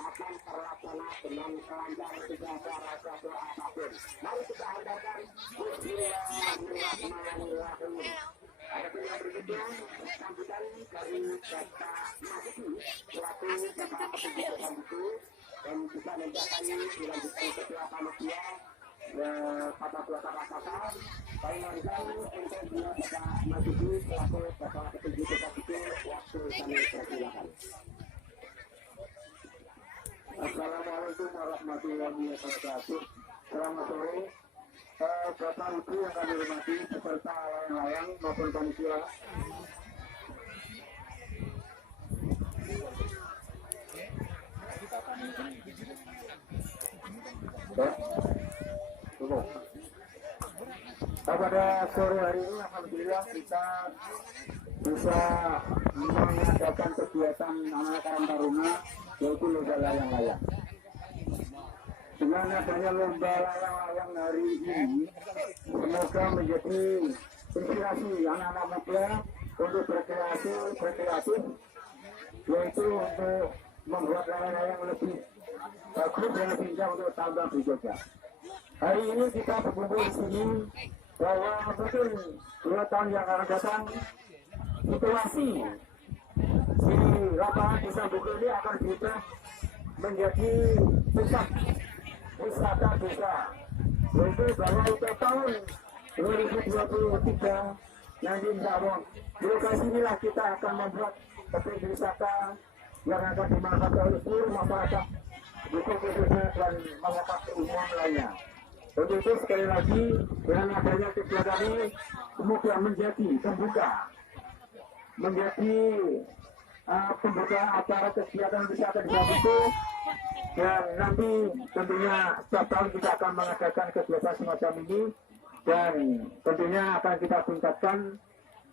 akan terlaksana dengan kelancaran tidak ada rasa apapun. Mari kita adakan Bismillahirrahmanirrahim. Adapun yang berikutnya sambutan dari Bapak Mahdi selaku Bapak Petugas Sambutu, dan juga nanti akan dilanjutkan ketua panitia Bapak Kata. Saya lanjutkan untuk dia Bapak Mahdi selaku Bapak Petugas Sambutu, waktu kami persilakan. Assalamualaikum warahmatullahi wabarakatuh. Selamat sore Bapak Ibu yang kami hormati beserta layang-layang maupun panitia. Pada sore hari ini alhamdulillah kita bisa mengadakan kegiatan anak-anak Karang Taruna, yaitu lomba layang-layang. Dengan adanya lomba layang-layang hari ini, semoga menjadi inspirasi anak-anak muda untuk berkreatif, yaitu untuk membuat layang-layang lebih bagus dan lebih indah untuk tahun berikutnya. Hari ini kita berkumpul di sini bahwa mungkin 2 tahun yang akan datang situasi di lapangan desa Buku ini akan berubah menjadi pusat wisata desa, yaitu bahwa untuk tahun 2023 nanti insya Allah di lokasi inilah kita akan membuat objek wisata yang akan dimanfaatkan oleh seluruh masyarakat Buku khususnya dan masyarakat umum lainnya. Untuk itu sekali lagi dengan adanya kegiatan ini semoga menjadi pembuka acara kegiatan wisata di Buku, dan nanti tentunya setiap tahun kita akan mengadakan kegiatan semacam ini, dan tentunya akan kita tingkatkan.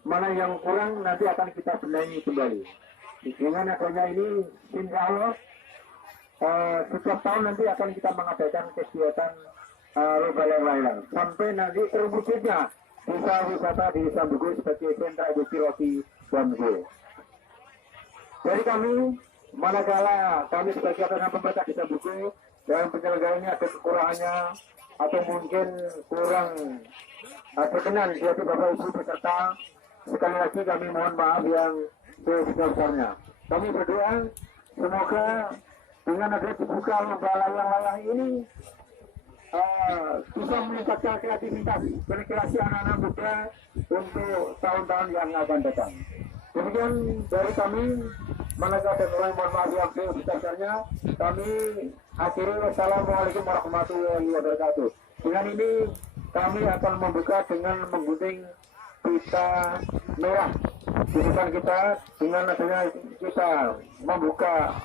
Mana yang kurang nanti akan kita benahi kembali. Dengan adanya ini insya Allah setiap tahun nanti akan kita mengadakan kegiatan lomba layang-layang sampai nanti terwujudnya desa wisata di Desa Buku sebagai sentra industri roti dan kue. Dari kami, manakala kami sebagai atasan pemerintah Desa Buku dan penyelenggaranya ada kekurangannya atau mungkin kurang berkenan di hati Bapak Ibu peserta, sekali lagi kami mohon maaf yang sebesar-besarnya. Kami berdoa semoga dengan ada dibuka lomba layang-layang ini bisa meningkatkan kreativitas berkreasi anak-anak muda untuk tahun-tahun yang akan datang. Demikian dari kami, manakala dan mohon maaf yang sebesar-besarnya, kami akhiri. Wassalamualaikum warahmatullahi wabarakatuh. Dengan ini kami akan membuka dengan menggunting pita merah di depan kita. Dengan adanya kita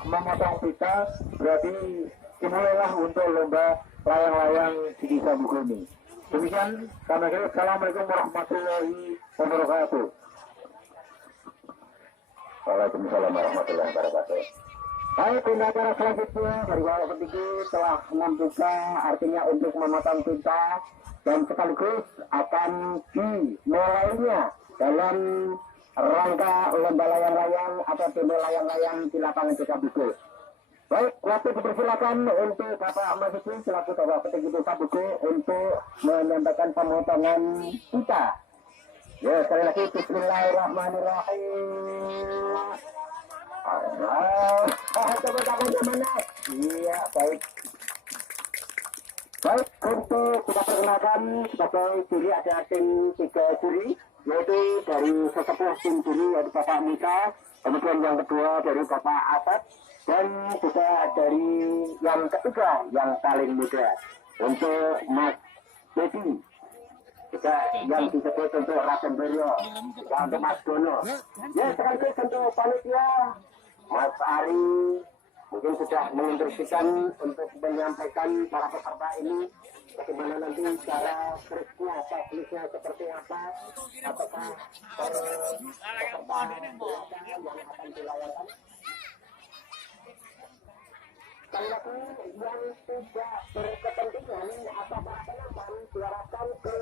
memotong pita, berarti dimulailah untuk lomba layang-layang di Desa Buku ini. Demikian kami akhiri. Assalamualaikum warahmatullahi wabarakatuh. Waalaikumsalam warahmatullahi wabarakatuh. Baik, di acara selanjutnya dari Bapak Petinggi telah membuka, artinya untuk memotong pita, dan sekaligus akan dimulainya dalam rangka lomba layang-layang atau demo layang-layang di lapangan Desa Buku. Baik, waktu dipersilakan untuk Bapak Mahdi selaku Bapak Petinggi Desa Buku untuk menyampaikan pemotongan pita. Ya, sekali lagi Bismillahirrahmanirrahim. Allah, coba-coba mana? Iya, baik. Baik, untuk kita perkenalkan sebagai juri ada tim 3 juri, yaitu dari sesepuh tim juri yaitu Bapak Mika, kemudian yang kedua dari Bapak Asad, dan juga dari yang ketiga yang paling muda untuk Mas Dedi. Juga yang disebut untuk Raden Beryo, untuk Mas Dono. Ya, sekaligus untuk panitia Mas Ari mungkin sudah menginstruksikan untuk menyampaikan para peserta ini bagaimana nanti cara triknya, teknisnya seperti apa, ataukah peserta yang akan dilayangkan. Sekali lagi yang tidak berkepentingan atau para penonton diharapkan ke